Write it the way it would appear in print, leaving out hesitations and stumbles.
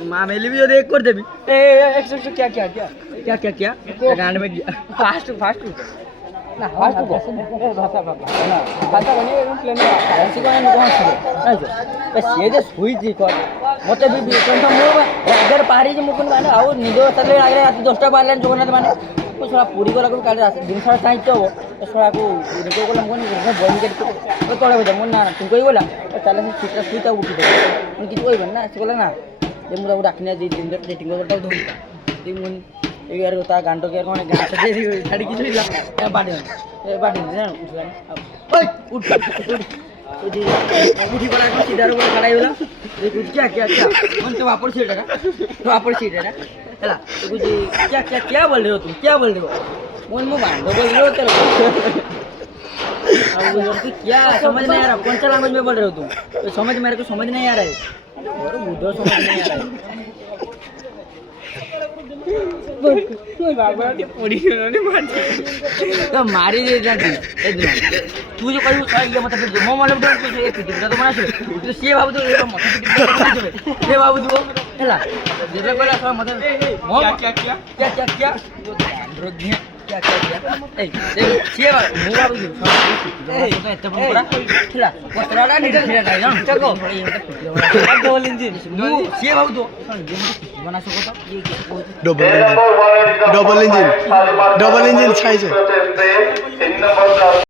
मामेली भी जो देख कर देवी ए क्या क्या क्या क्या क्या क्या गांड में फास्ट फास्ट ना फास्ट को भाषा भाषा ना भाषा बने एकदम प्लेन ऐसे को नहीं कौन से नहीं तो ये जो हुई थी को मते भी कंठ मोर अगर पारी जे मुकुन माने आउ निजो तले आगे रात 10टा बारले जगन्नाथ माने तो थोड़ा पूरी को लागू काले दिन सारा साइट हो तो थोड़ा को निजो को लगन बंद कर तो तोड़े बजा मन ना तुम कोई बोला चले से चित्रा सुईता उठी दे उन किछु कोई ना से बोला ना ये मुरा डाकने दे दिन डेटिंग करता धोई दिन मुन ए यार होता गांडो के कोने गांड से छाड़ी किछु इला ए बाडी ना उठला ओए उठ उठी बड़ा को सीधा रो खड़ाई होला कुछ क्या क्या क्या मन तो वापस सीट है ना चला तो कुछ क्या क्या क्या बोल रहे हो तुम क्या बोल रहे हो मन मुंह बांधो बोल रहे हो चलो अब तू क्या समझ नहीं आ रहा कौन सा लैंग्वेज में बोल रहे हो तुम तो समझ मेरे को समझ नहीं आ रहा है और मुझे समझ नहीं आ रहा है तो मारी दे जाती तू जो कहीं ये मतलब मो मालूम तो ये पिटी तो माना छे तो से बाबू तो ये मत पिटी से बाबू तो हैला जेबे कोला सब मतलब मो क्या क्या क्या ए से मो बाबू जो तो एते बड़ पड़ा हैला पतराडा निडल फिरा जाय जान चको डबल इंजन से बाबू तो बना सको तो ये डबल इंजन छाई छे